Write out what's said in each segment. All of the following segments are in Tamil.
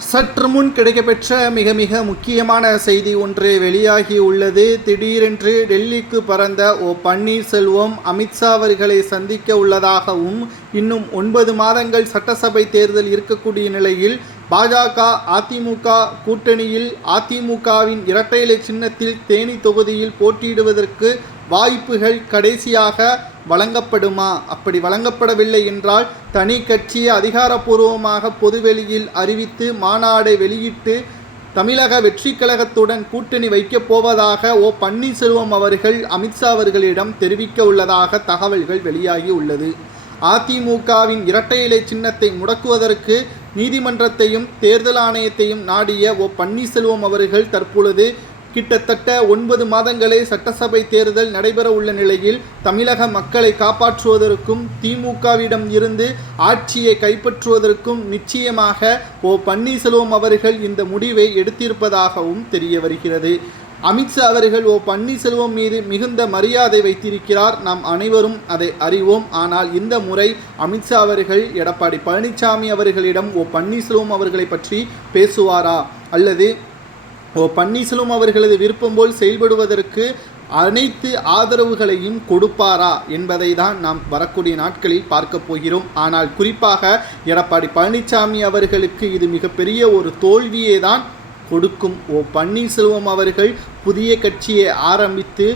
சற்று முன் கிடைக்கப்பெற்ற மிக மிக முக்கியமான செய்தி ஒன்று வெளியாகி உள்ளது. திடீரென்று டெல்லிக்கு பறந்த ஓ பன்னீர்செல்வம் அமித்ஷா அவர்களை சந்திக்க உள்ளதாகவும் இன்னும் ஒன்பது மாதங்கள் சட்டசபை தேர்தல் இருக்கக்கூடிய நிலையில் பாஜக அதிமுக கூட்டணியில் அதிமுகவின் இரட்டை இலை சின்னத்தில் தேனி தொகுதியில் போட்டியிடுவதற்கு வாய்ப்புகள் கடைசியாக வழங்கப்படுமா? அப்படி வழங்கப்படவில்லை என்றால் தனி கட்சியை அதிகாரப்பூர்வமாக பொதுவெளியில் அறிவித்து மாநாடை வெளியிட்டு தமிழக வெற்றி கழகத்துடன் கூட்டணி வைக்கப் போவதாக ஓ பன்னீர்செல்வம் அவர்கள் அமித்ஷா அவர்களிடம் தெரிவிக்க உள்ளதாக தகவல்கள் வெளியாகி உள்ளது. அதிமுகவின் இரட்டை இலை சின்னத்தை முடக்குவதற்கு நீதிமன்றத்தையும் தேர்தல் ஆணையத்தையும் நாடிய ஓ பன்னீர்செல்வம் அவர்கள் தற்பொழுது கிட்டத்தட்ட ஒன்பது மாதங்களே சட்டசபை தேர்தல் நடைபெற உள்ள நிலையில் தமிழக மக்களை காப்பாற்றுவதற்கும் திமுகவிடம் இருந்து ஆட்சியை கைப்பற்றுவதற்கும் நிச்சயமாக ஓ பன்னீர்செல்வம் அவர்கள் இந்த முடிவை எடுத்திருப்பதாகவும் தெரிய வருகிறது. அமித்ஷா அவர்கள் ஓ பன்னீர்செல்வம் மீது மிகுந்த மரியாதை வைத்திருக்கிறார். நாம் அனைவரும் அதை அறிவோம். ஆனால் இந்த முறை அமித்ஷா அவர்கள் எடப்பாடி பழனிசாமி அவர்களிடம் ஓ பன்னீர்செல்வம் அவர்களை பற்றி பேசுவாரா? அல்லது ஓ பன்னீர்செல்வம் அவர்களது விருப்பம் போல் செயல்படுவதற்கு அனைத்து ஆதரவுகளையும் கொடுப்பாரா என்பதை தான் நாம் வரக்கூடிய நாட்களில் பார்க்க போகிறோம். ஆனால் குறிப்பாக எடப்பாடி பழனிசாமி அவர்களுக்கு இது மிகப்பெரிய ஒரு தோல்வியே தான் கொடுக்கும். ஓ பன்னீர்செல்வம் அவர்கள் புதிய கட்சியை ஆரம்பித்து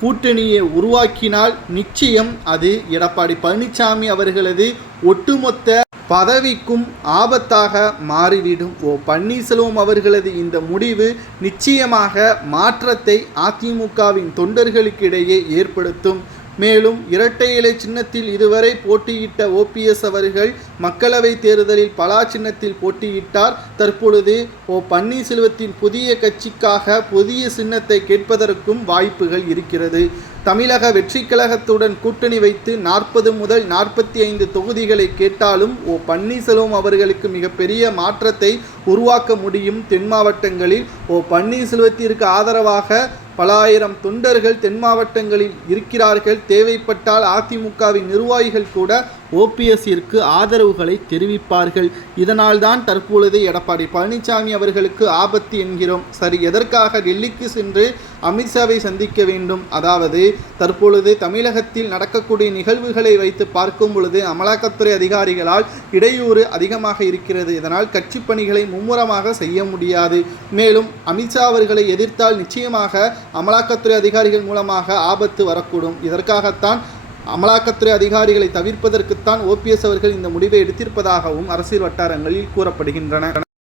கூட்டணியை உருவாக்கினால் நிச்சயம் அது எடப்பாடி பழனிசாமி அவர்களது ஒட்டுமொத்த பதவிக்கும் ஆபத்தாக மாறிவிடும். ஓ பன்னீர்செல்வம் அவர்களது இந்த முடிவு நிச்சயமாக மாற்றத்தை அதிமுகவின் தொண்டர்களுக்கிடையே ஏற்படுத்தும். மேலும் இரட்டை இலை சின்னத்தில் இதுவரை போட்டியிட்ட ஓபிஎஸ் அவர்கள் மக்களவை தேர்தலில் பலா சின்னத்தில் போட்டியிட்டார். தற்பொழுது ஓ பன்னீர்செல்வத்தின் புதிய கட்சிக்காக புதிய சின்னத்தை கேட்பதற்கும் வாய்ப்புகள் இருக்கிறது. தமிழக வெற்றி கழகத்துடன் கூட்டணி வைத்து நாற்பது முதல் நாற்பத்தி ஐந்து தொகுதிகளை கேட்டாலும் ஓ பன்னீர்செல்வம் அவர்களுக்கு மிகப்பெரிய மாற்றத்தை உருவாக்க முடியும் தென் மாவட்டங்களில். ஓ பன்னீர்செல்வத்திற்கு ஆதரவாக பல ஆயிரம் தொண்டர்கள் தென் மாவட்டங்களில் இருக்கிறார்கள். தேவைப்பட்டால் அதிமுகவின் நிர்வாகிகள் கூட ஓபிஎஸ்ஸிற்கு ஆதரவுகளை தெரிவிப்பார்கள். இதனால்தான் தற்பொழுது எடப்பாடி பழனிசாமி அவர்களுக்கு ஆபத்து என்கிறோம். சரி எதற்காக டெல்லிக்கு சென்று அமித்ஷாவை சந்திக்க வேண்டும்? அதாவது தற்பொழுது தமிழகத்தில் நடக்கக்கூடிய நிகழ்வுகளை வைத்து பார்க்கும் பொழுது அமலாக்கத்துறை அதிகாரிகளால் இடையூறு அதிகமாக இருக்கிறது. இதனால் கட்சி பணிகளை மும்முரமாக செய்ய முடியாது. மேலும் அமித்ஷா அவர்களை எதிர்த்தால் நிச்சயமாக அமலாக்கத்துறை அதிகாரிகள் மூலமாக ஆபத்து வரக்கூடும். இதற்காகத்தான் அமலாக்கத்துறை அதிகாரிகளை தவிர்ப்பதற்குத்தான் ஓபிஎஸ் அவர்கள் இந்த முடிவை எடுத்திருப்பதாகவும் அரசியல் வட்டாரங்களில் கூறப்படுகின்றன.